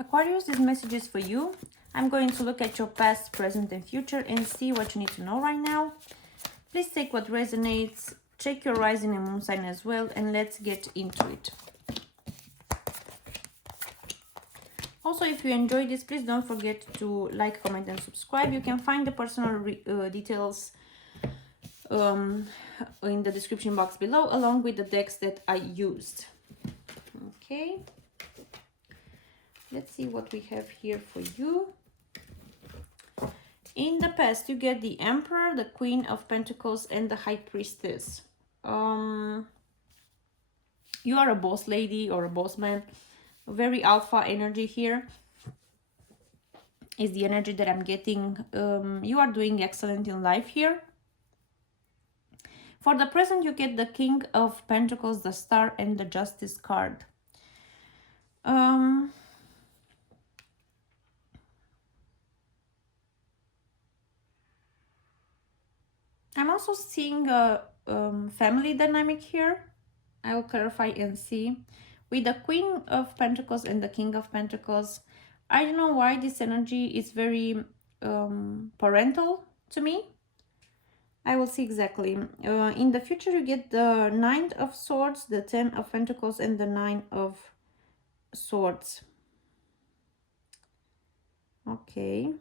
Aquarius, this message is for you. I'm going to look at your past, present, and future and see what you need to know right now. Please take what resonates, check your rising and moon sign as well, and let's get into it. Also, if you enjoyed this, please don't forget to like, comment, and subscribe. You can find the personal details in the description box below, along with the decks that I used. Okay. Let's see what we have here for you. In the past, you get the Emperor, the Queen of Pentacles, and the High Priestess. You are a boss lady or a boss man. Very alpha energy here is the energy that I'm getting. You are doing excellent in life here. For the present, you get the King of Pentacles, the Star, and the Justice card. I'm also seeing a family dynamic here. I will clarify and see. With the Queen of Pentacles and the King of Pentacles, I don't know why this energy is very parental to me. I will see exactly. In the future, you get the Nine of Swords, the Ten of Pentacles, and the Nine of Swords. Okay.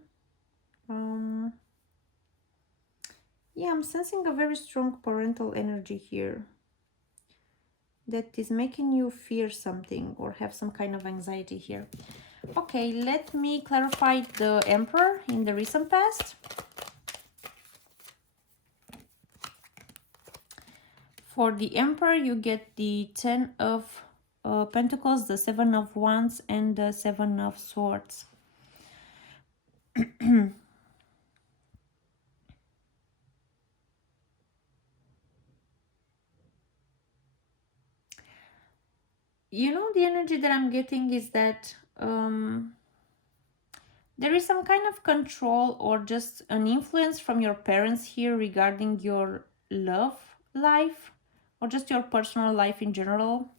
Yeah, I'm sensing a very strong parental energy here that is making you fear something or have some kind of anxiety here. Okay, let me clarify the Emperor in the recent past. For the Emperor, you get the Ten of Pentacles, the Seven of Wands, and the Seven of Swords. You know, the energy that I'm getting is that there is some kind of control or just an influence from your parents here regarding your love life or just your personal life in general.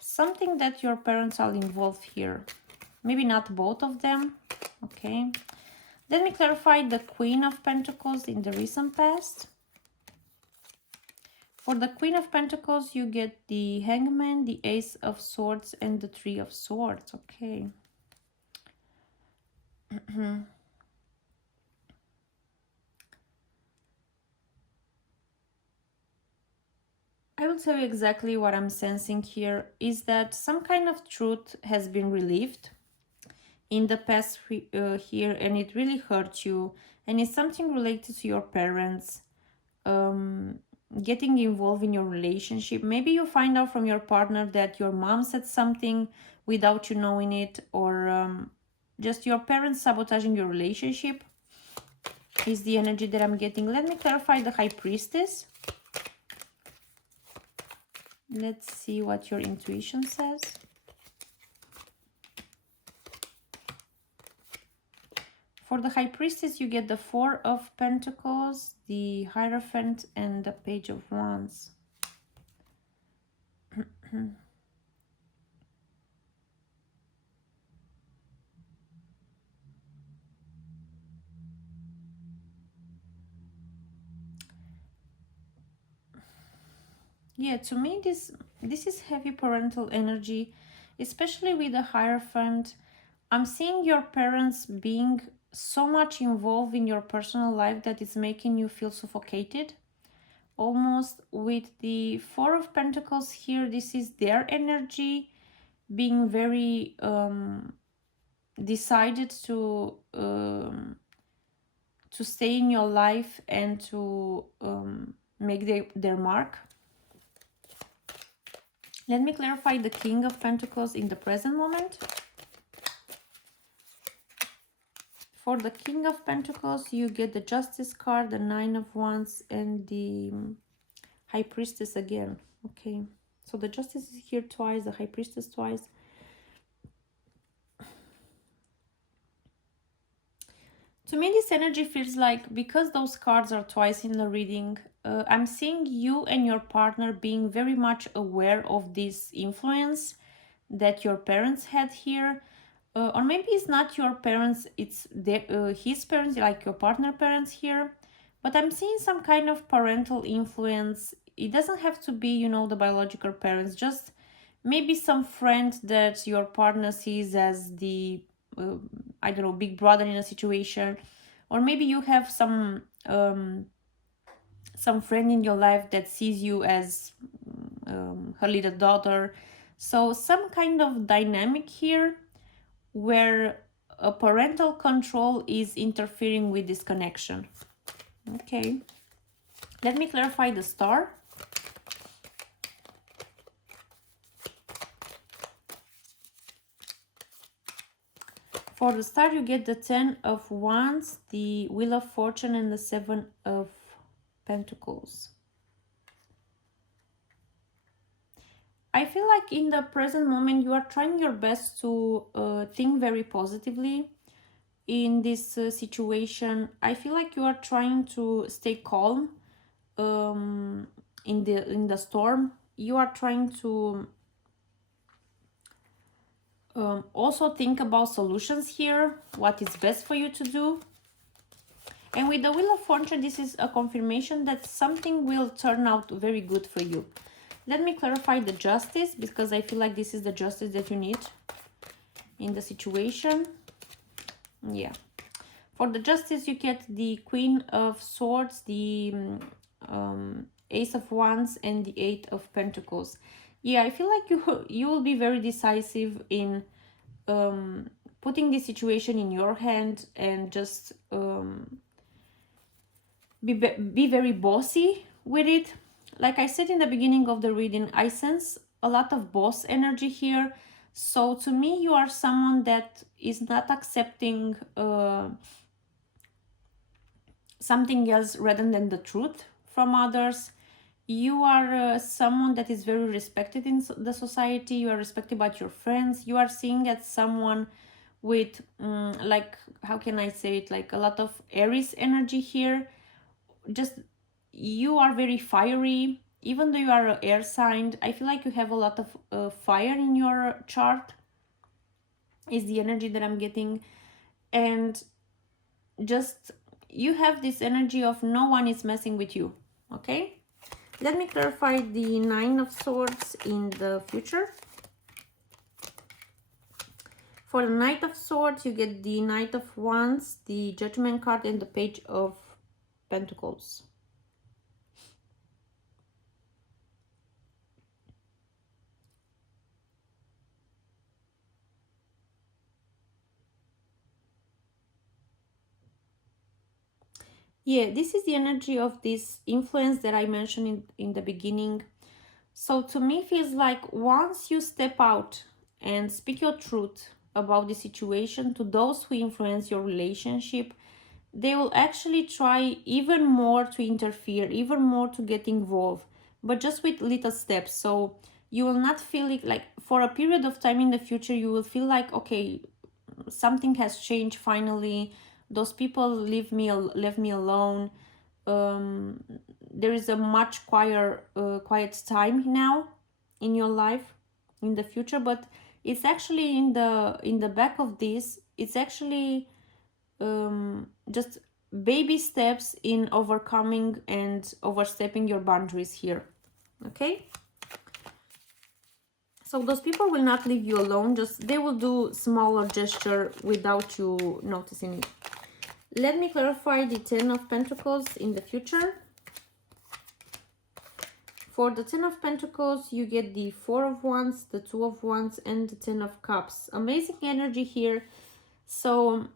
Something that your parents are involved here. Maybe not both of them. Okay. Let me clarify the Queen of Pentacles in the recent past. For the Queen of Pentacles, you get the Hangman, the Ace of Swords, and the Three of Swords. Okay. I will tell you exactly what I'm sensing here is that some kind of truth has been relieved in the past here, and it really hurt you, and it's something related to your parents getting involved in your relationship. Maybe you find out from your partner that your mom said something without you knowing it, or just your parents sabotaging your relationship is the energy that I'm getting. Let me clarify the High Priestess. Let's see what your intuition says. For the High Priestess, you get the Four of Pentacles, the Hierophant, and the Page of Wands. Yeah, to me, this is heavy parental energy, especially with the Hierophant. I'm seeing your parents being so much involved in your personal life that it's making you feel suffocated. Almost with the Four of Pentacles here, this is their energy being very decided to stay in your life and to make their mark. Let me clarify the King of Pentacles in the present moment. For the King of Pentacles, you get the Justice card, the Nine of Wands, and the High Priestess again. Okay, so the Justice is here twice, the High Priestess twice. To me, this energy feels like, because those cards are twice in the reading, I'm seeing you and your partner being very much aware of this influence that your parents had here. Or maybe it's not your parents, it's his parents, like your partner parents here. But I'm seeing some kind of parental influence. It doesn't have to be, you know, the biological parents, just maybe some friend that your partner sees as the, I don't know, big brother in a situation. Or maybe you have some friend in your life that sees you as her little daughter. So some kind of dynamic here where a parental control is interfering with this connection. Okay, let me clarify the star. For the star, you get the 10 of Wands, the Wheel of Fortune, and the 7 of Pentacles. I feel like in the present moment, you are trying your best to think very positively in this situation. I feel like you are trying to stay calm in the storm. You are trying to also think about solutions here, what is best for you to do. And with the Wheel of Fortune, this is a confirmation that something will turn out very good for you. Let me clarify the Justice, because I feel like this is the justice that you need in the situation. Yeah. For the Justice, you get the Queen of Swords, the Ace of Wands, and the 8 of Pentacles. Yeah, I feel like you will be very decisive in putting the situation in your hand and just be very bossy with it. Like I said in the beginning of the reading, I sense a lot of boss energy here. So to me, you are someone that is not accepting something else rather than the truth from others. You are someone that is very respected in the society. You are respected by your friends. You are seen as someone with like, how can I say it, like a lot of Aries energy here. Just, you are very fiery. Even though you are an air sign, I feel like you have a lot of fire in your chart, is the energy that I'm getting. And just, you have this energy of no one is messing with you. Okay, let me clarify the 9 of Swords in the future. For the Knight of Swords, you get the Knight of Wands, the Judgment card, and the Page of Pentacles. Yeah, this is the energy of this influence that I mentioned in the beginning. So to me, feels like once you step out and speak your truth about the situation to those who influence your relationship, they will actually try even more to interfere, even more to get involved, but just with little steps. So you will not feel it like for a period of time in the future, you will feel like, okay, something has changed finally. Those people left me alone. There is a much quiet time now in your life in the future, but it's actually in the back of this, it's actually just baby steps in overcoming and overstepping your boundaries here. Okay, so those people will not leave you alone, just they will do smaller gesture without you noticing it. Let me clarify the 10 of Pentacles in the future. For the 10 of Pentacles, you get the 4 of Wands, the 2 of Wands, and the 10 of Cups. Amazing energy here. So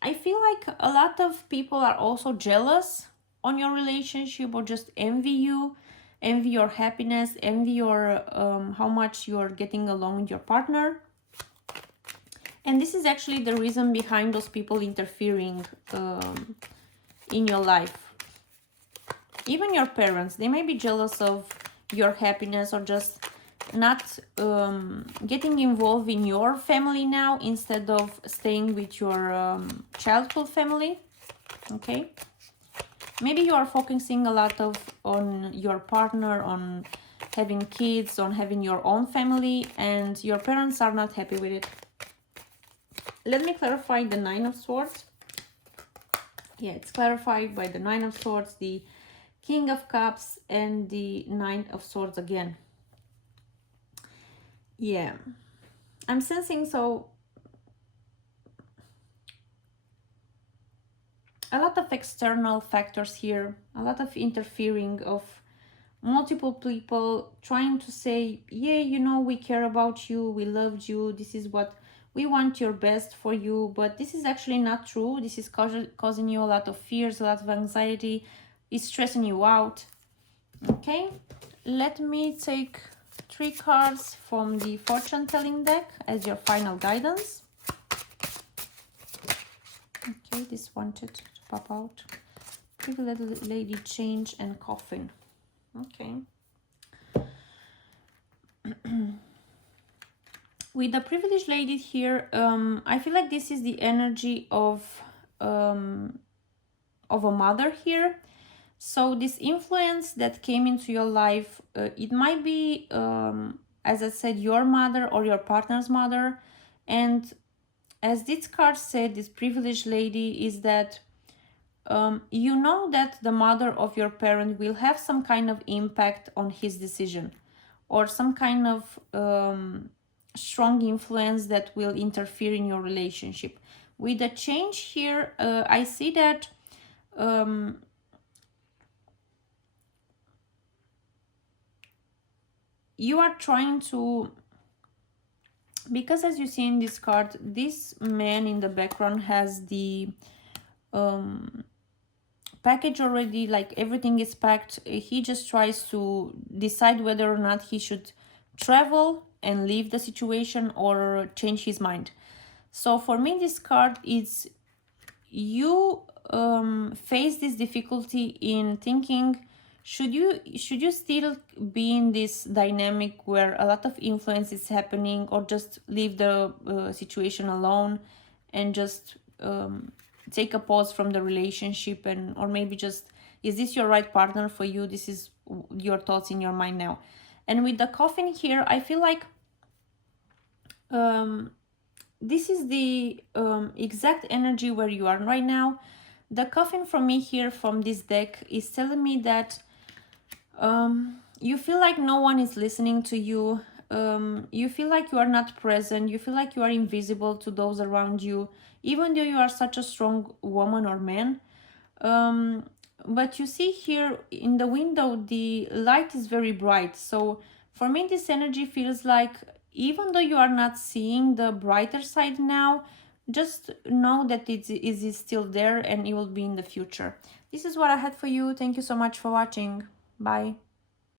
I feel like a lot of people are also jealous on your relationship, or just envy you, envy your happiness, envy your how much you're getting along with your partner. And this is actually the reason behind those people interfering in your life. Even your parents, they may be jealous of your happiness, or just not getting involved in your family now instead of staying with your childhood family. Okay, maybe you are focusing a lot on your partner, on having kids, on having your own family, and your parents are not happy with it. Let me clarify the Nine of Swords. Yeah, it's clarified by the Nine of Swords, the King of Cups, and the Nine of Swords again. Yeah, I'm sensing so a lot of external factors here, a lot of interfering of multiple people trying to say, yeah, you know, we care about you, we loved you, this is what we want, your best for you, but this is actually not true. This is causing you a lot of fears, a lot of anxiety, it's stressing you out. Okay, let me take 3 cards from the fortune telling deck as your final guidance. Okay, this wanted to pop out. Pretty Little Lady, Change, and Coffin. Okay. With the Privileged Lady here, I feel like this is the energy of a mother here. So this influence that came into your life, it might be, as I said, your mother or your partner's mother. And as this card said, this Privileged Lady is that you know that the mother of your parent will have some kind of impact on his decision, or some kind of strong influence that will interfere in your relationship. With the change here, I see that you are trying to, because as you see in this card, this man in the background has the package already, like everything is packed. He just tries to decide whether or not he should travel and leave the situation or change his mind. So for me, this card is you face this difficulty in thinking, should you still be in this dynamic where a lot of influence is happening, or just leave the situation alone and just take a pause from the relationship, and or maybe just, is this your right partner for you? This is your thoughts in your mind now. And with the Coffin here, I feel like this is the exact energy where you are right now. The Coffin from me here from this deck is telling me that you feel like no one is listening to you. You feel like you are not present. You feel like you are invisible to those around you, even though you are such a strong woman or man. But you see here in the window, the light is very bright. So for me, this energy feels like, even though you are not seeing the brighter side now, just know that it is still there and it will be in the future. This is what I had for you. Thank you so much for watching. Bye.